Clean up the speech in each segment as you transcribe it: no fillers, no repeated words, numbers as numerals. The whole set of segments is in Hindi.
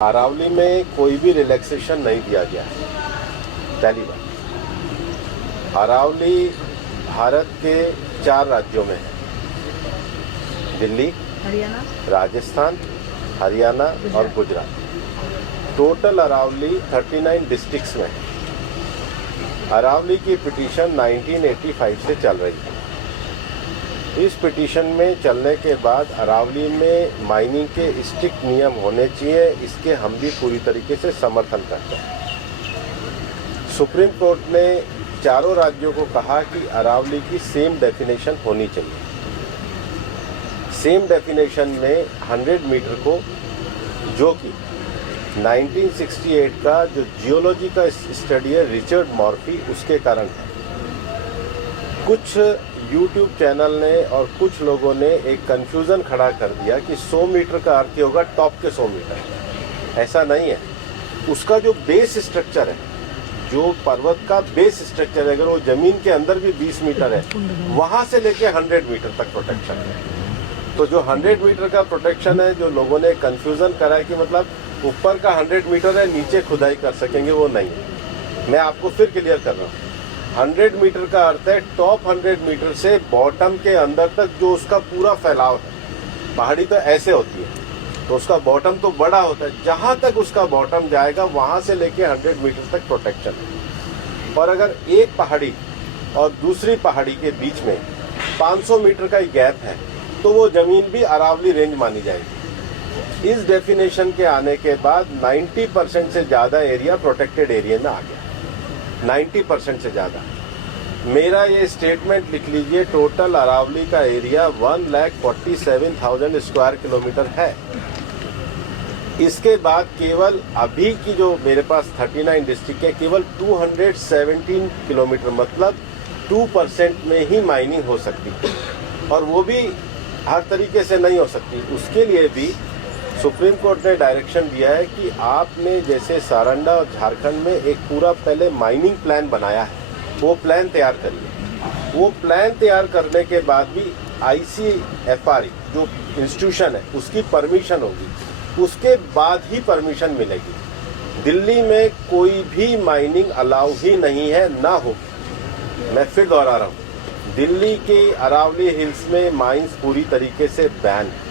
अरावली में कोई भी रिलैक्सेशन नहीं दिया गया है। पहली बात, अरावली भारत के 4 राज्यों में है, दिल्ली, हरियाणा, राजस्थान, हरियाणा और गुजरात। टोटल अरावली 39 डिस्ट्रिक्ट्स में है। अरावली की पिटीशन 1985 से चल रही है। इस पिटीशन में चलने के बाद अरावली में माइनिंग के स्ट्रिक्ट नियम होने चाहिए, इसके हम भी पूरी तरीके से समर्थन करते हैं। सुप्रीम कोर्ट ने चारों राज्यों को कहा कि अरावली की सेम डेफिनेशन होनी चाहिए। सेम डेफिनेशन में 100 मीटर को, जो कि 1968 का जो जियोलॉजी का स्टडी है रिचर्ड मॉर्फी, उसके कारण है। कुछ यूट्यूब चैनल ने और कुछ लोगों ने एक कंफ्यूजन खड़ा कर दिया कि 100 मीटर का अर्थ होगा टॉप के 100 मीटर। ऐसा नहीं है। उसका जो बेस स्ट्रक्चर है, जो पर्वत का बेस स्ट्रक्चर है, अगर वो जमीन के अंदर भी 20 मीटर है, वहां से लेके 100 मीटर तक प्रोटेक्शन है। तो जो 100 मीटर का प्रोटेक्शन है, जो लोगों ने कंफ्यूजन करा है कि मतलब ऊपर का 100 मीटर है, नीचे खुदाई कर सकेंगे, वो नहीं है। मैं आपको फिर क्लियर कर रहा हूँ। 100 मीटर का अर्थ है टॉप 100 मीटर से बॉटम के अंदर तक जो उसका पूरा फैलाव है। पहाड़ी तो ऐसे होती है, तो उसका बॉटम तो बड़ा होता है, जहां तक उसका बॉटम जाएगा वहां से लेके 100 मीटर तक प्रोटेक्शन है। और अगर एक पहाड़ी और दूसरी पहाड़ी के बीच में 500 मीटर का ही गैप है, तो वो जमीन भी अरावली रेंज मानी जाएगी। इस डेफिनेशन के आने के बाद 90% से ज्यादा एरिया प्रोटेक्टेड एरिया में आ गया। 90% से ज्यादा। मेरा ये स्टेटमेंट लिख लीजिए, टोटल अरावली का एरिया 1,47,000 स्क्वायर किलोमीटर है। इसके बाद केवल अभी की जो मेरे पास 39 डिस्ट्रिक्ट है, केवल 217 किलोमीटर, मतलब 2% में ही माइनिंग हो सकती है, और वो भी हर तरीके से नहीं हो सकती। उसके लिए भी सुप्रीम कोर्ट ने डायरेक्शन दिया है कि आपने जैसे सारंडा और झारखंड में एक पूरा पहले माइनिंग प्लान बनाया है, वो प्लान तैयार करिए। वो प्लान तैयार करने के बाद भी ICFR जो इंस्टीट्यूशन है उसकी परमिशन होगी, उसके बाद ही परमिशन मिलेगी। दिल्ली में कोई भी माइनिंग अलाउ ही नहीं है, ना होगी। मैं फिर दोहरा रहा हूँ, दिल्ली के अरावली हिल्स में माइंस पूरी तरीके से बैन है।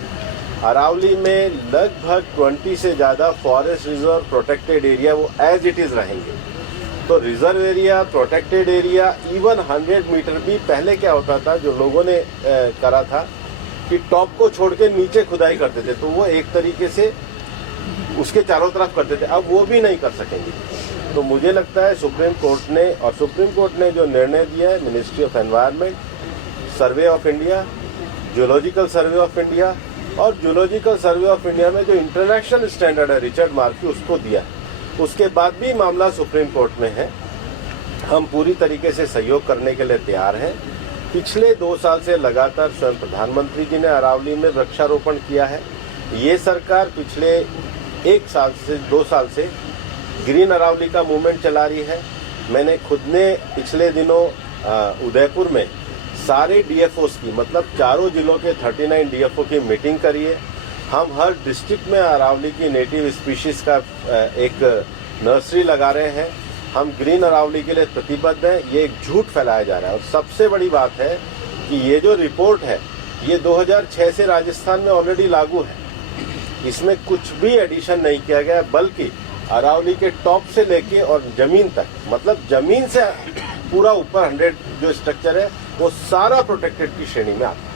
अरावली में लगभग 20 से ज्यादा फॉरेस्ट रिजर्व प्रोटेक्टेड एरिया वो एज इट इज रहेंगे। तो reserve area, protected area, even 100 metre भी पहले क्या होता था, जो लोगों ने करा था कि टॉप को छोड़ के नीचे खुदाई करते थे, तो वो एक तरीके से उसके चारों तरफ करते थे। अब वो भी नहीं कर सकेंगे। तो मुझे लगता है सुप्रीम कोर्ट ने जो निर्णय दिया है, ministry of environment, survey of India, geological survey of India, और जियोलॉजिकल सर्वे ऑफ इंडिया में जो इंटरनेशनल स्टैंडर्ड है रिचर्ड मॉर्फी, उसको दिया। उसके बाद भी मामला सुप्रीम कोर्ट में है। हम पूरी तरीके से सहयोग करने के लिए तैयार हैं। पिछले 2 साल से लगातार स्वयं प्रधानमंत्री जी ने अरावली में वृक्षारोपण किया है। ये सरकार पिछले 2 साल से ग्रीन अरावली का मूवमेंट चला रही है। मैंने खुद ने पिछले दिनों उदयपुर में सारे DFOs की, मतलब चारों जिलों के 39 DFO की मीटिंग करी है। हम हर डिस्ट्रिक्ट में अरावली की नेटिव स्पीशीज का एक नर्सरी लगा रहे हैं। हम ग्रीन अरावली के लिए प्रतिबद्ध हैं। ये एक झूठ फैलाया जा रहा है। और सबसे बड़ी बात है कि ये जो रिपोर्ट है, ये 2006 से राजस्थान में ऑलरेडी लागू है। इसमें कुछ भी एडिशन नहीं किया गया, बल्कि अरावली के टॉप से लेके और जमीन तक, मतलब जमीन से पूरा ऊपर 100 जो स्ट्रक्चर है, वो सारा प्रोटेक्टेड की श्रेणी में आता है।